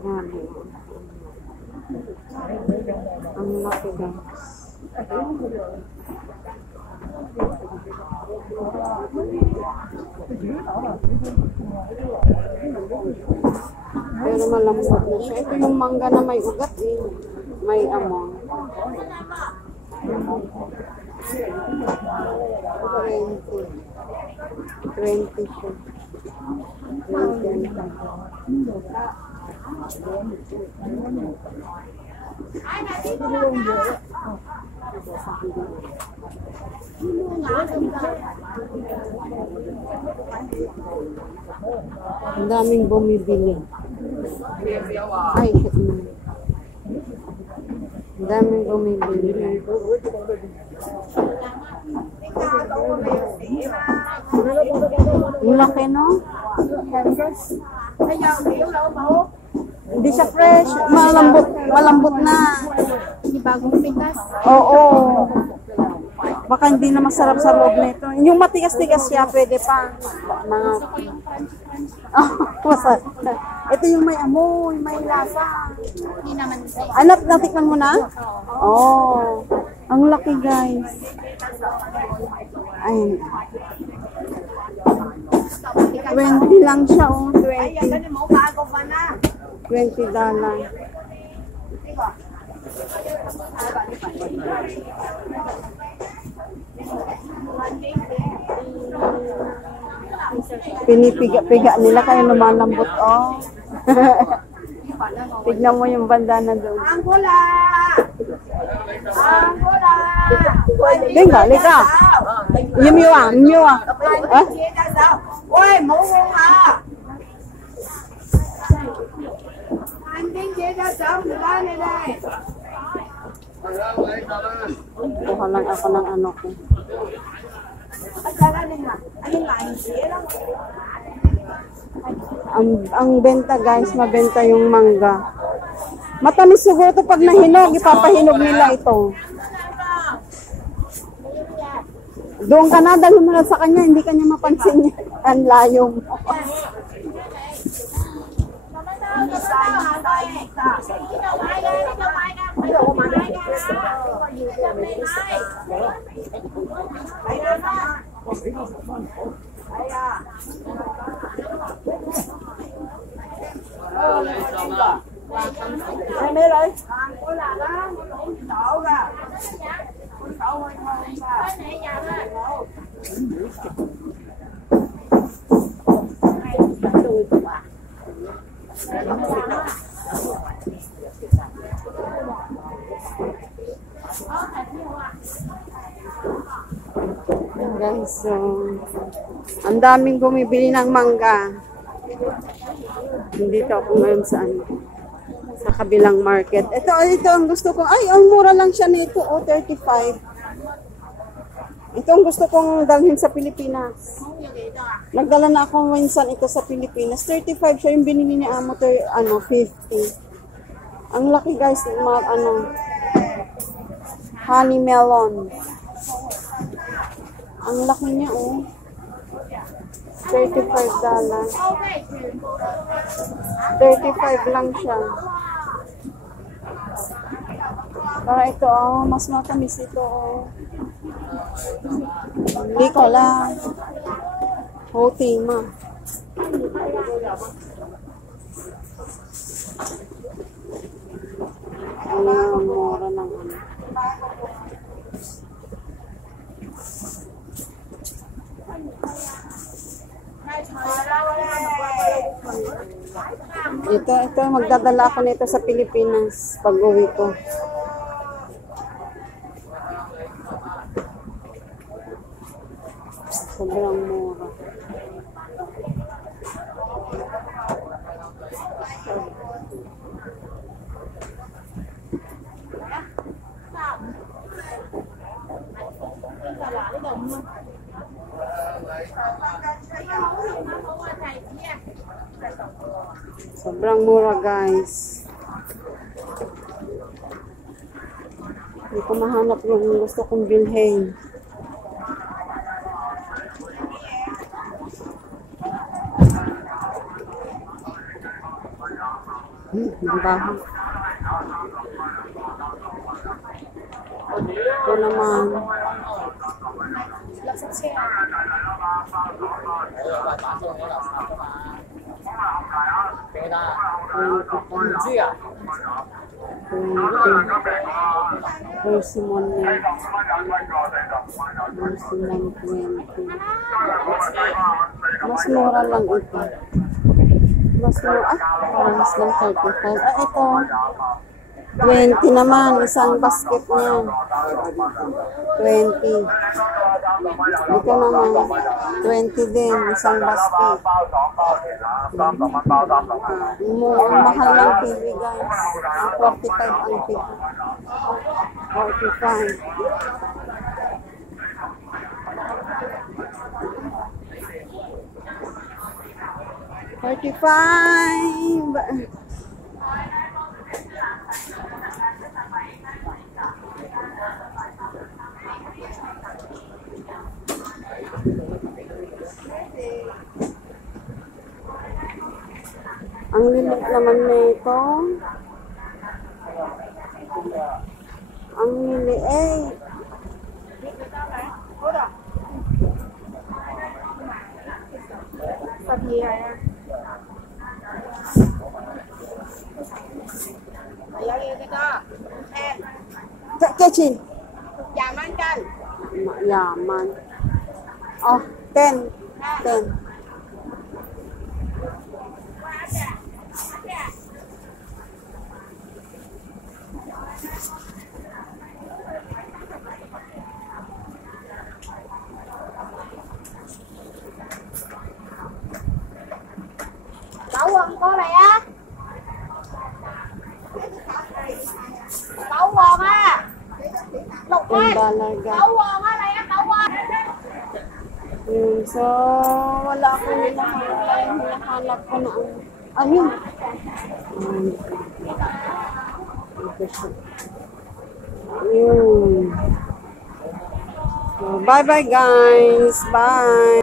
Grabe. Ang laki guys. Pero malambot na siya. Ito yung mangga na may ugat eh. May among. 20 siya. 20. Ang daming bumibili. Ay, ang daming bumibili. Ang laki, no? Hindi siya fresh. Malambot na. Hindi bagong pitas. Oo. Baka hindi na masarap sa loob nito. Yung matigas-tigas siya, pwede pa. Mga... Gusto ko yung crunchy-crunchy. Masarap. Ito yung may amoy, may lasa. Hindi naman sa'yo. Ay, natikman mo na? Oo. Ang laki, guys. Ayun. 20 lang siya, oh. 20. $20. Pinipiga-piga nila kaya lumalambot, oh. Tignan mo yung bandana doon. Angola! Angola! Lika, lika. Yumyua, yumyua. Ah? Ôi, mẫu luôn à! Anh tiếng chế ra sao? Người ta này này. Kuha lang ako ng ano ko. Ang benta guys, mabenta yung mangga. Matamis siguro ito pag nahinog, ipapahinog nila ito. Doon ka na, dahil mo na sa kanya, hindi kanya mapansin niya. Ang layo mo. Em biết rồi. Guys, so ang daming bumibili ng mangga. Dito ako ngayon sa sa kabilang market. Ito ang gusto ko. Ay, ang mura lang siya nito, oh, 35. Ito ang gusto kong dalhin sa Pilipinas. Nagdala na ako minsan ito sa Pilipinas. 35 siya yung binili ni Amo, 50. Ang laki guys, honey melon. Ang laki niya, oh. $35. 35 lang siya. Para ito, oh, mas matamis ito, oh. Hindi ko lang. Hoting ma. Ang mura ng ano. Ito, magdadala ako nito sa Pilipinas pag uwi ko. Sobrang mura. Sobrang mura guys. Hindi ko mahanap yung gusto kong bilhin. Ang baho. Ito naman. Lasat siya. Persimmon na. Persimmon 20. Mas mura lang ito. Mas mura. Mas lang 35. Ah, ito. 20 naman. Isang basket niya. 20. Ito naman. 20 din. Isang basket. Mahal lang kiwi, guys. 45 ang kiwi. 45. $35. Ang lilit naman nito. Ang liliit. Kecil. Yaman kan. Yaman. Oh, 10. 10. Bawang có này á. Bawang á. Lục ơi. $10, guys. Bawang á này á, bawang. So, wala akong hinahanap ko na ayun. Ayun. So, bye-bye guys. Bye.